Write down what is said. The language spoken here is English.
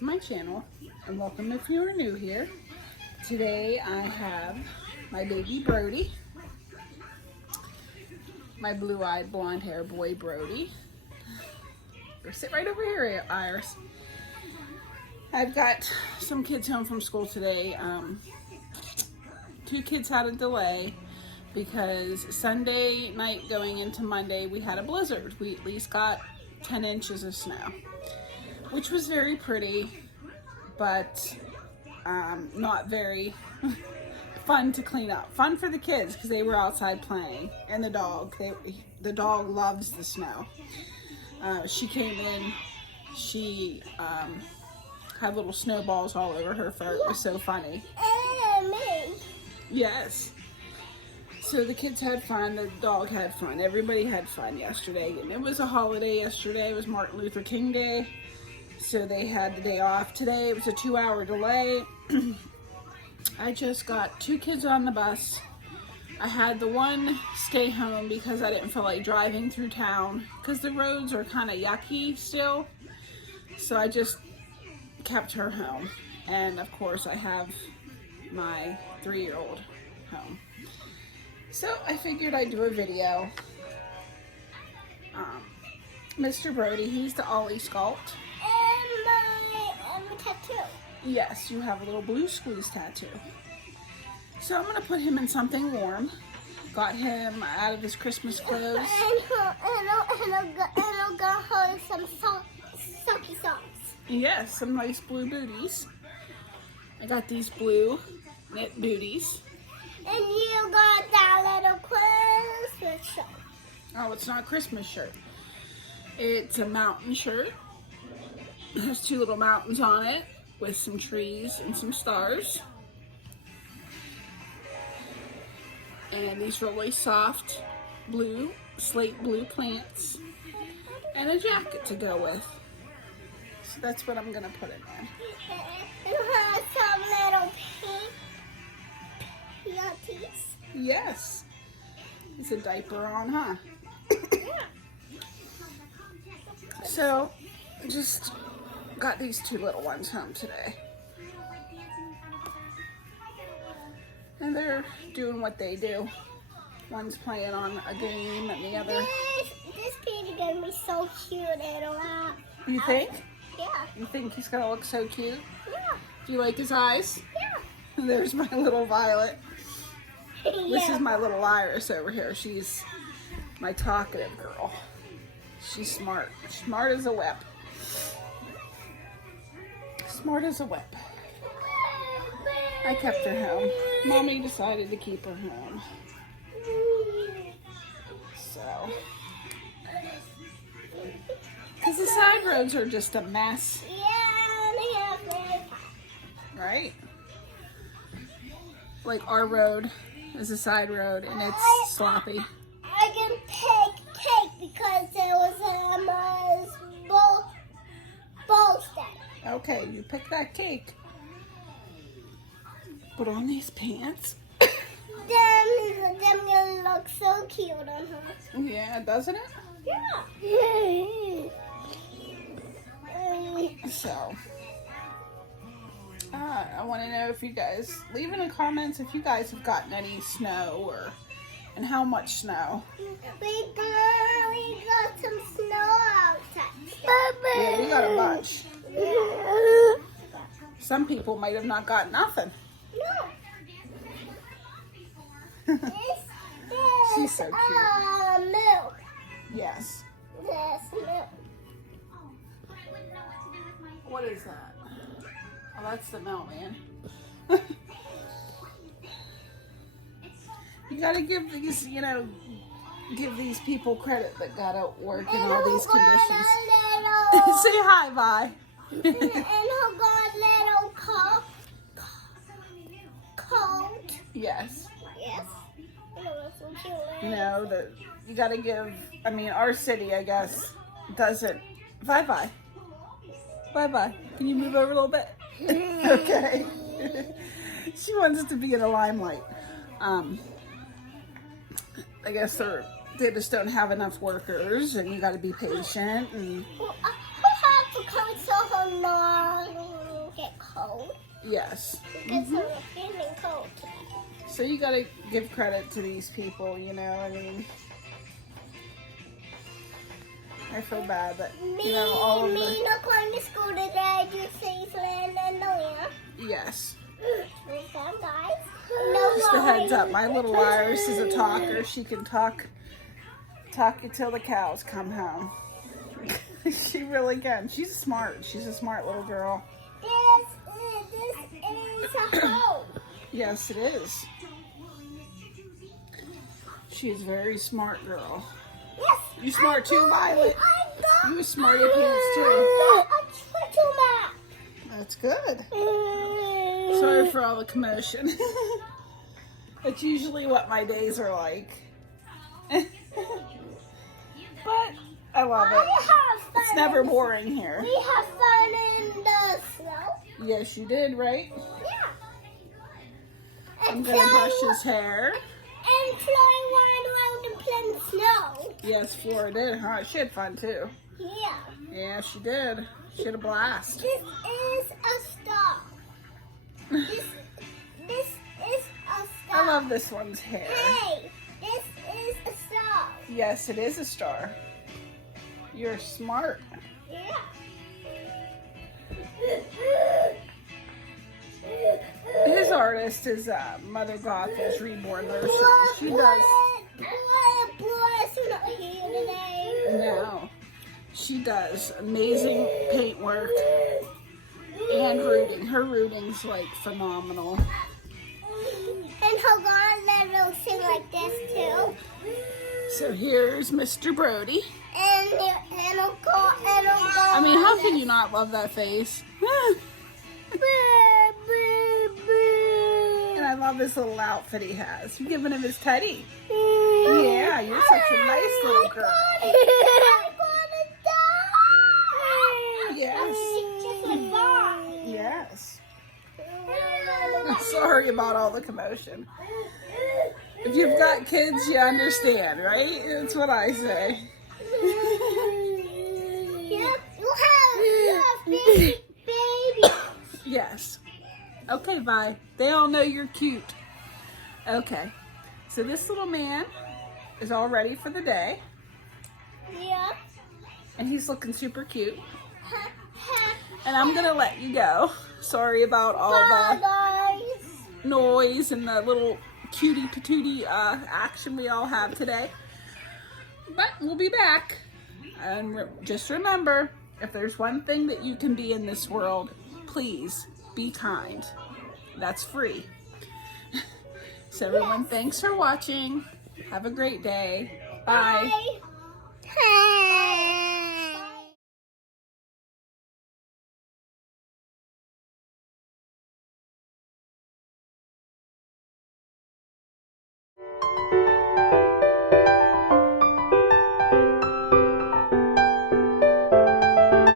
to my channel, and welcome if you are new here. Today I have my baby Brody, my blue-eyed blonde hair boy Brody. Go sit right over here, Iris. I've got some kids home from school today. Two kids had a delay because Sunday night going into Monday we had a blizzard. We at least got 10 inches of snow, which was very pretty, but not very fun to clean up. Fun for the kids because they were outside playing, and the dog. The dog loves the snow. She came in, she had little snowballs all over her fur. It was so funny. Me. Yes. So the kids had fun, the dog had fun, everybody had fun yesterday. And it was a holiday yesterday, it was Martin Luther King Day. So they had the day off today. It was a 2-hour delay. I just got 2 kids on the bus. I had the one stay home because I didn't feel like driving through town because the roads are kind of yucky still. So I just kept her home. And of course I have my 3-year-old home. So I figured I'd do a video. Mr. Brody, he's the Ollie sculpt. And my tattoo. Yes, you have a little blue squeeze tattoo. So I'm gonna put him in something warm. Got him out of his Christmas clothes. And I'm gonna hold some socky socks. Yes, some nice blue booties. I got these blue knit booties. And you got that little Christmas shirt. Oh, it's not a Christmas shirt. It's a mountain shirt. There's 2 little mountains on it with some trees and some stars. And these really soft blue, slate blue plants. And a jacket to go with. So that's what I'm going to put in there. And have some little Pilates. Yes. It's a diaper on, huh? So, just got these 2 little ones home today. And they're doing what they do. One's playing on a game and the other... This baby gonna be so cute and all. You think? Yeah. You think he's gonna look so cute? Yeah. Do you like his eyes? Yeah. There's my little Violet. This Yeah. is my little Iris over here. She's my talkative girl. She's smart. Smart as a whip. Smart as a whip. I kept her home. Mommy decided to keep her home. So. Because the side roads are just a mess. Yeah, Right? Like our road is a side road and it's sloppy. I can take cake because there was a bowl stand. Okay, you pick that cake. Put on these pants. Them gonna look so cute on her. Yeah, doesn't it? Yeah. So, I want to know if you guys, leave in the comments if you guys have gotten any snow and how much snow. We got some snow outside. Yeah, we got a bunch. Some people might have not got nothing. No. She's so cute. Milk. Yes. Yes, milk. What is that? Oh, that's the mailman. You gotta give these, give these people credit that gotta work in all these conditions. Say hi, bye. And who got little coat. Yes. Yes. So cute. You gotta give, our city, I guess, doesn't. Bye-bye. Bye-bye. Can you move over a little bit? Okay. She wants to be in the limelight. I guess they just don't have enough workers, and you gotta be patient. And Who have to come so long? Yes. Because I'm feeling cold. So you gotta give credit to these people, you know, I mean, I feel bad that, you know, all of Me not going to school today, just Safeland and Noah. Yes. Guys. No Just a heads up, worries. my little Iris is a talker. She can talk you till the cows come home. She really can. She's smart. She's a smart little girl. This is a hole. Yes, it is. She's a very smart girl. Yes. You smart too, Violet. You a smarty pants too. I'm too mad. That's good. Sorry for all the commotion. That's usually what my days are like. But I love it. It's never boring here. We have fun in the snow. Yes, you did, right? Yeah. I'm gonna brush his hair. And flying around and playing snow. Yes, Flora did, huh? She had fun too. Yeah. Yeah, she did. She had a blast. This is a star. This is a star. I love this one's hair. Hey, this is a star. Yes, it is a star. You're smart. Yeah. His artist is Mother Gotha's Reborn nursery. She does. Blood's not here today. No, she does amazing paintwork and rooting. Her rooting's like phenomenal. And hold on, then we'll sing like this too. So here's Mr. Brody. And it'll go. I mean, how can you not love that face? And I love this little outfit he has. I'm giving him his teddy. Yeah, you're such a nice little girl. I'm gonna die. Yes. Yes. I'm sorry about all the commotion. If you've got kids, you understand, right? That's what I say. Yep, you have baby. Yes. Okay, bye. They all know you're cute. Okay. So this little man is all ready for the day. Yeah. And he's looking super cute. And I'm going to let you go. Sorry about all the noise and the little cutie patootie action we all have today. But we'll be back. And just remember, if there's one thing that you can be in this world, please be kind. That's free. So everyone, thanks for watching. Have a great day. Bye. Bye.